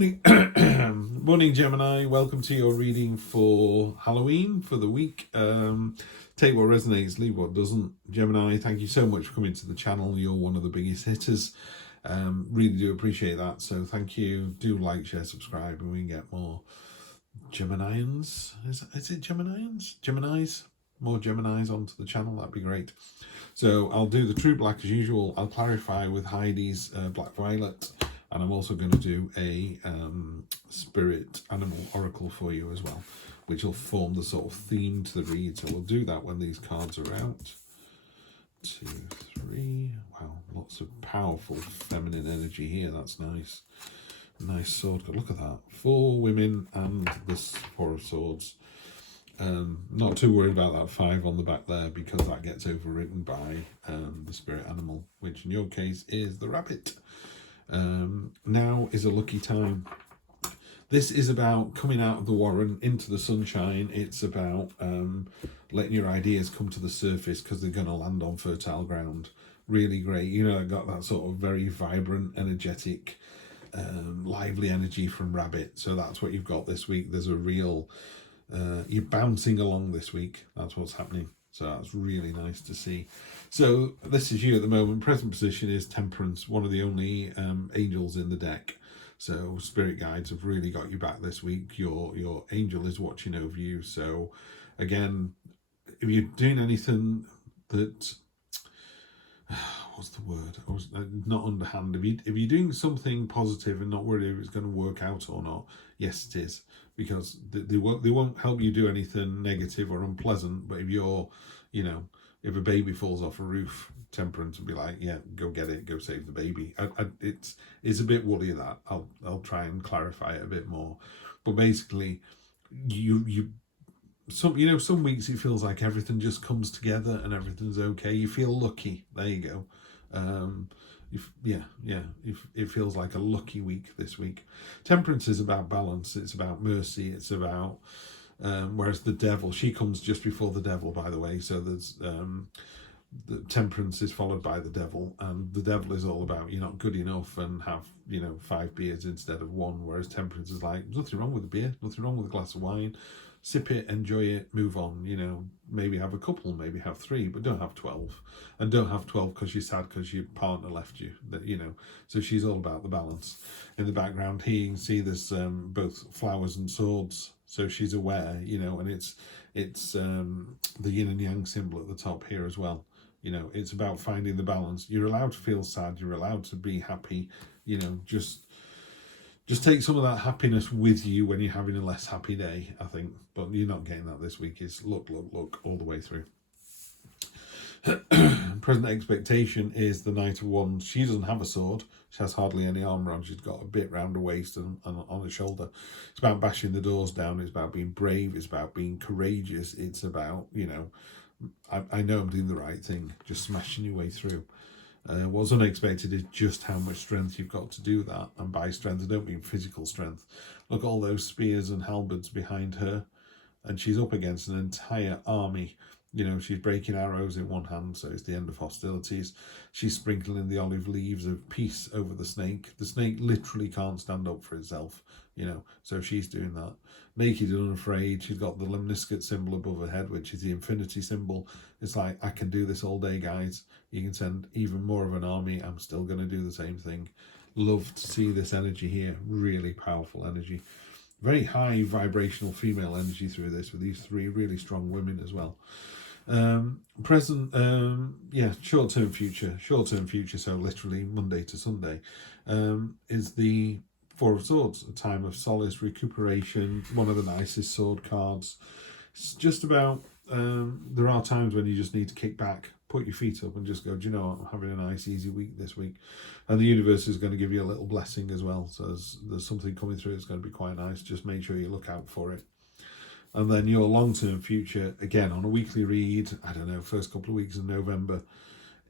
Morning, morning Gemini. Welcome to your reading for Halloween for the week. Take what resonates, leave what doesn't. Gemini, thank you so much for coming to the channel. You're one of the biggest hitters. Really do appreciate that. So thank you. Do like, share, subscribe, and we can get more Geminians. Is it Geminians? Geminis? More Geminis onto the channel. That'd be great. So I'll do the True Black as usual. I'll clarify with Heidi's Black Violet. And I'm also going to do a spirit animal oracle for you as well, which will form the sort of theme to the read. So we'll do that when these cards are out. 2, 3. Wow, lots of powerful feminine energy here. That's nice. Nice sword. Look at that. 4 women and this 4 of swords. Not too worried about that 5 on the back there because that gets overwritten by the spirit animal, which in your case is the rabbit. Now is a lucky time. This is about coming out of the warren into the sunshine. It's about letting your ideas come to the surface because they're going to land on fertile ground. Really great. You know, I got that sort of very vibrant, energetic, lively energy from rabbit. So that's what you've got this week. There's a real, you're bouncing along this week. That's what's happening. So that's really nice to see. So this is you at the moment. Present position is Temperance, one of the only angels in the deck. So spirit guides have really got you back this week. Your angel is watching over you. So again, if you're doing anything that, what's the word? Not underhand. If you're doing something positive and not worried if it's going to work out or not, yes, it is. Because they won't help you do anything negative or unpleasant. But if you're, you know, if a baby falls off a roof, Temperance will be like, yeah, go get it, go save the baby. It's a bit woolly that. I'll try and clarify it a bit more. But basically, some weeks it feels like everything just comes together and everything's okay. You feel lucky. There you go. It feels like a lucky week this week. Temperance is about balance. It's about mercy. It's about whereas the devil, she comes just before the devil, by the way. So there's the Temperance is followed by the devil, and the devil is all about you're not good enough and have 5 beers instead of 1. Whereas Temperance is like, there's nothing wrong with a beer, nothing wrong with a glass of wine. Sip it, enjoy it, move on. Maybe have a couple, maybe have 3, but don't have 12. And don't have 12 because you're sad because your partner left you. So she's all about the balance. In the background here, you can see there's both flowers and swords. So she's aware, and it's the yin and yang symbol at the top here as well. It's about finding the balance. You're allowed to feel sad. You're allowed to be happy. Just take some of that happiness with you when you're having a less happy day, I think. But you're not getting that this week. It's look all the way through. Present expectation is the Knight of Wands. She doesn't have a sword. She has hardly any armor on. She's got a bit round her waist and on her shoulder. It's about bashing the doors down. It's about being brave. It's about being courageous. It's about, I know I'm doing the right thing. Just smashing your way through. What's unexpected is just how much strength you've got to do that. And by strength, I don't mean physical strength. Look at all those spears and halberds behind her. And she's up against an entire army. She's breaking arrows in one hand, so it's the end of hostilities. She's sprinkling the olive leaves of peace over the snake. The snake literally can't stand up for itself, so she's doing that. Naked and unafraid, she's got the lemniscate symbol above her head, which is the infinity symbol. It's like, I can do this all day, guys. You can send even more of an army. I'm still going to do the same thing. Love to see this energy here. Really powerful energy. Very high vibrational female energy through this with these 3 really strong women as well. Present, short-term future, so literally Monday to Sunday, is the 4 of Swords, a time of solace, recuperation, one of the nicest sword cards. It's just about, there are times when you just need to kick back, put your feet up and just go, do you know what, I'm having a nice easy week this week. And the universe is going to give you a little blessing as well. So there's something coming through. It's going to be quite nice. Just make sure you look out for it. And then your long-term future, again, on a weekly read, I don't know, first couple of weeks of November,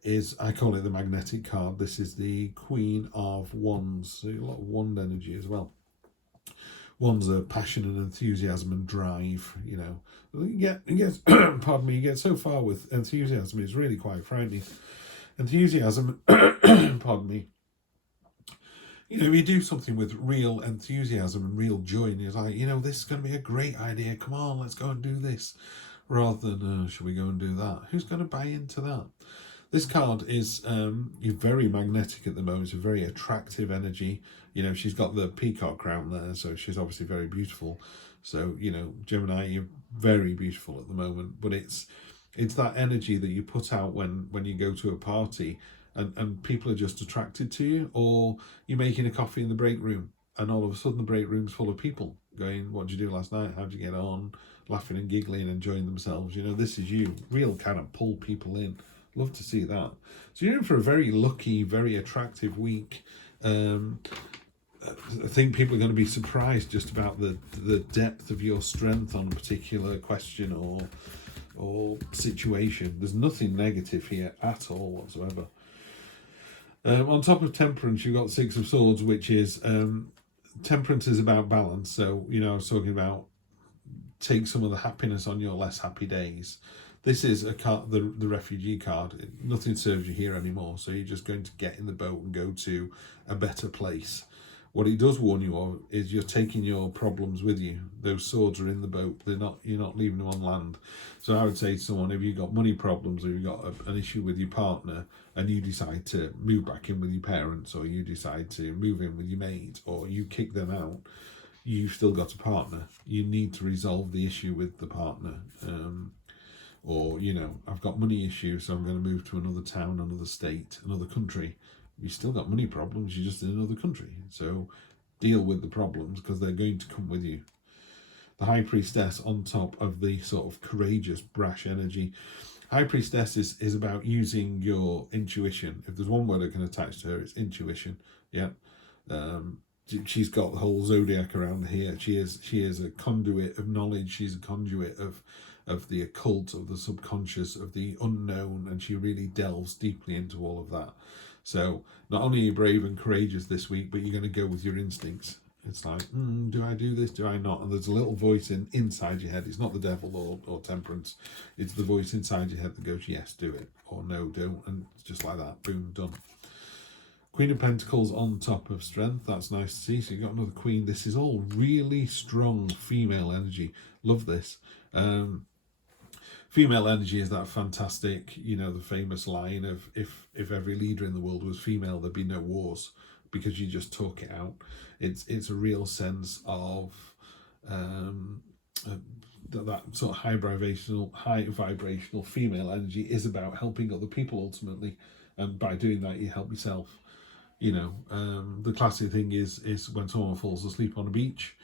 is, I call it the magnetic card. This is the Queen of Wands. So a lot of wand energy as well. Wands are passion and enthusiasm and drive, You get pardon me, you get so far with enthusiasm, it's really quite frightening. Enthusiasm, pardon me, you know, you do something with real enthusiasm and real joy, and you're like, you know, this is going to be a great idea. Come on, let's go and do this. Rather than, should we go and do that? Who's going to buy into that? This card is you're very magnetic at the moment. It's a very attractive energy. You know, she's got the peacock crown there, so she's obviously very beautiful. So, you know, Gemini, you're very beautiful at the moment. But it's that energy that you put out when you go to a party and people are just attracted to you, or you're making a coffee in the break room and all of a sudden the break room's full of people going, what did you do last night? How'd you get on? Laughing and giggling and enjoying themselves. You know, this is you. Real kind of pull people in. Love to see that. So you're in for a very lucky, very attractive week. I think people are going to be surprised just about the depth of your strength on a particular question or situation. There's nothing negative here at all whatsoever. On top of temperance, you've got Six of Swords, which is temperance is about balance. So, you know, I was talking about take some of the happiness on your less happy days. This is a card, the refugee card. Nothing serves you here anymore, so you're just going to get in the boat and go to a better place. What it does warn you of is you're taking your problems with you. Those swords are in the boat. You're not leaving them on land. So I would say to someone, if you've got money problems or you've got an issue with your partner and you decide to move back in with your parents, or you decide to move in with your mate, or you kick them out, you've still got a partner. You need to resolve the issue with the partner. Or, you know, I've got money issues, so I'm going to move to another town, another state, another country. You've still got money problems, you're just in another country. So deal with the problems because they're going to come with you. The High Priestess on top of the sort of courageous, brash energy. High Priestess is about using your intuition. If there's one word I can attach to her, it's intuition. Yeah. She's got the whole zodiac around here. She is a conduit of knowledge. She's a conduit of the occult, of the subconscious, of the unknown, and she really delves deeply into all of that. So not only are you brave and courageous this week, but you're going to go with your instincts. It's like, do I do this? Do I not? And there's a little voice inside your head. It's not the devil or temperance. It's the voice inside your head that goes, yes, do it, or no, don't. And just like that, boom, done. Queen of Pentacles on top of strength. That's nice to see. So you've got another queen. This is all really strong female energy. Love this. Female energy is that fantastic, you know, the famous line of if every leader in the world was female, there'd be no wars, because you just talk it out. It's a real sense of that sort of high vibrational female energy is about helping other people ultimately, and by doing that you help yourself. You know, the classic thing is when someone falls asleep on a beach,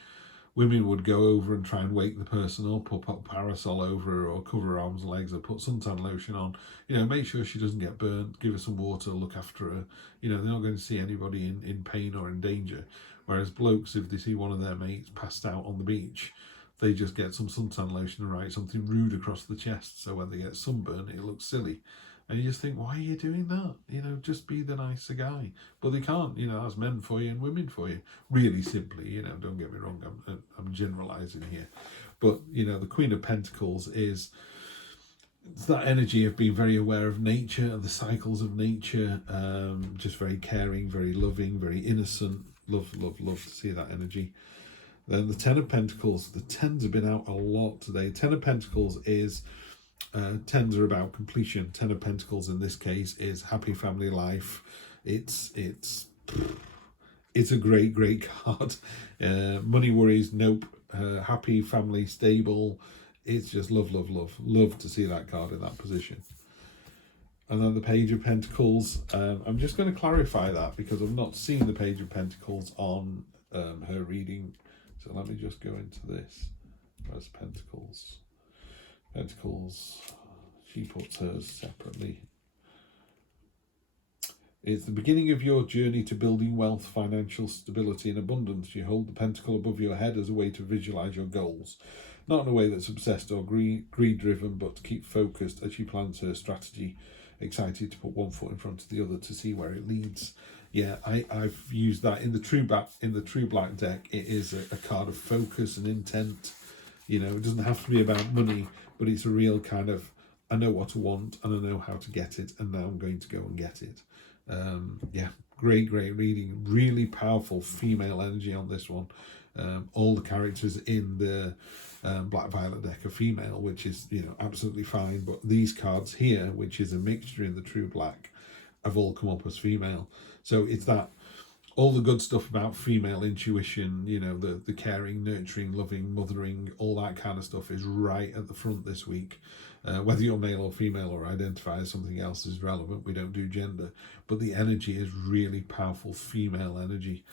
women would go over and try and wake the person up, or put a parasol over her, or cover her arms and legs, or put suntan lotion on. You know, make sure she doesn't get burnt, give her some water, look after her. You know, they're not going to see anybody in pain or in danger. Whereas blokes, if they see one of their mates passed out on the beach, they just get some suntan lotion and write something rude across the chest, so when they get sunburn, it looks silly. And you just think, why are you doing that? You know, just be the nicer guy. But they can't, you know, that's men for you and women for you. Really simply, you know, don't get me wrong, I'm generalising here. But, you know, the Queen of Pentacles is that energy of being very aware of nature, of the cycles of nature, just very caring, very loving, very innocent. Love to see that energy. Then the Ten of Pentacles. The Tens have been out a lot today. Ten of Pentacles is... Tens are about completion. Ten of Pentacles in this case is happy family life. It's a great card. Money worries, nope. Happy family, stable. It's just love to see that card in that position. And then the Page of Pentacles. I'm just going to clarify that because I've not seen the Page of Pentacles on her reading. So let me just go into this. Where's Pentacles? Pentacles, she puts hers separately. It's the beginning of your journey to building wealth, financial stability and abundance. You hold the pentacle above your head as a way to visualize your goals. Not in a way that's obsessed or greed-driven, but to keep focused as she plans her strategy. Excited to put one foot in front of the other to see where it leads. Yeah, I've used that in the True Black deck. It is a card of focus and intent. You know, it doesn't have to be about money, but it's a real kind of, I know what I want and I know how to get it, and now I'm going to go and get it. Yeah, Great reading. Really powerful female energy on this one. All the characters in the Black Violet deck are female, which is, you know, absolutely fine. But these cards here, which is a mixture in the True Black, have all come up as female. So it's that, all the good stuff about female intuition, you know, the caring, nurturing, loving, mothering, all that kind of stuff is right at the front this week. Whether you're male or female or identify as something else is relevant. We don't do gender, but the energy is really powerful female energy.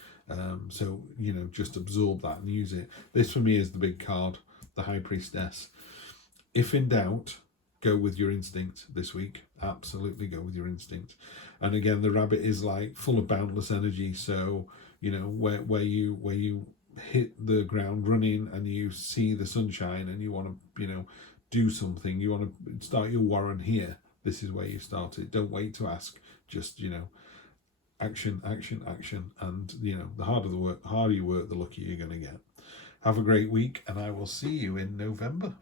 So, you know, just absorb that and use it. This for me is the big card, the High Priestess. If in doubt, go with your instinct this week. Absolutely go with your instinct. And again, the Rabbit is like full of boundless energy. So, you know, where you hit the ground running and you see the sunshine and you want to, you know, do something, you want to start your warren here, this is where you start it. Don't wait to ask. Just, you know, action. And, you know, the harder you work, the luckier you're going to get. Have a great week, and I will see you in November.